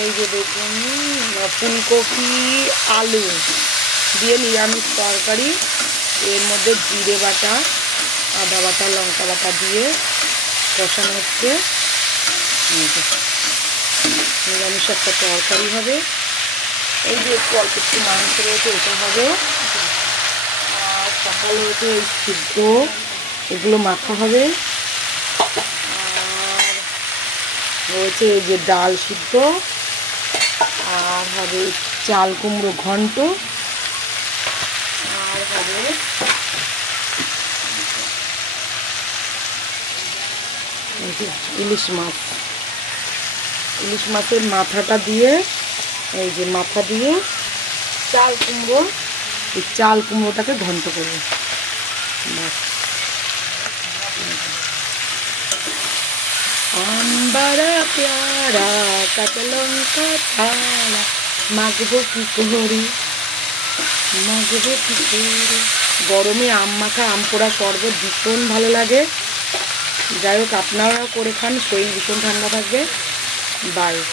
এই যে দেখুন ফুলকপি আলু দিয়ে নিরামিষ তরকারি। এর মধ্যে জিরে বাটা, আদা বাটা, লঙ্কা বাটা দিয়ে কষানো হচ্ছে। নিরামিষ একটা তরকারি হবে। এই যে একটু অল্প একটু মাংস রয়েছে, এটা হবে। আর সকালে হচ্ছে এই সিদ্ধ, এগুলো মাখা হবে। আর রয়েছে এই যে ডাল সিদ্ধ, আর হবে চাল কুমড়ো ঘন্ট, আর হবে ইলিশ মাছ। ইলিশ মাছের মাথাটা দিয়ে, এই যে মাথা দিয়ে চাল কুমড়ো, এই চাল কুমড়োটাকে ঘন্ট করবে। আম্বারা পেয়ারা কাঁচা লঙ্কা থালা, মাখবো কি করে, মাখবো কি করে। গরমে আম মাখা আম পোড়া শরবত ভীষণ ভালো লাগে। যাই হোক, আপনারাও করে খান, শরীর ভীষণ ঠান্ডা থাকবে। বাই।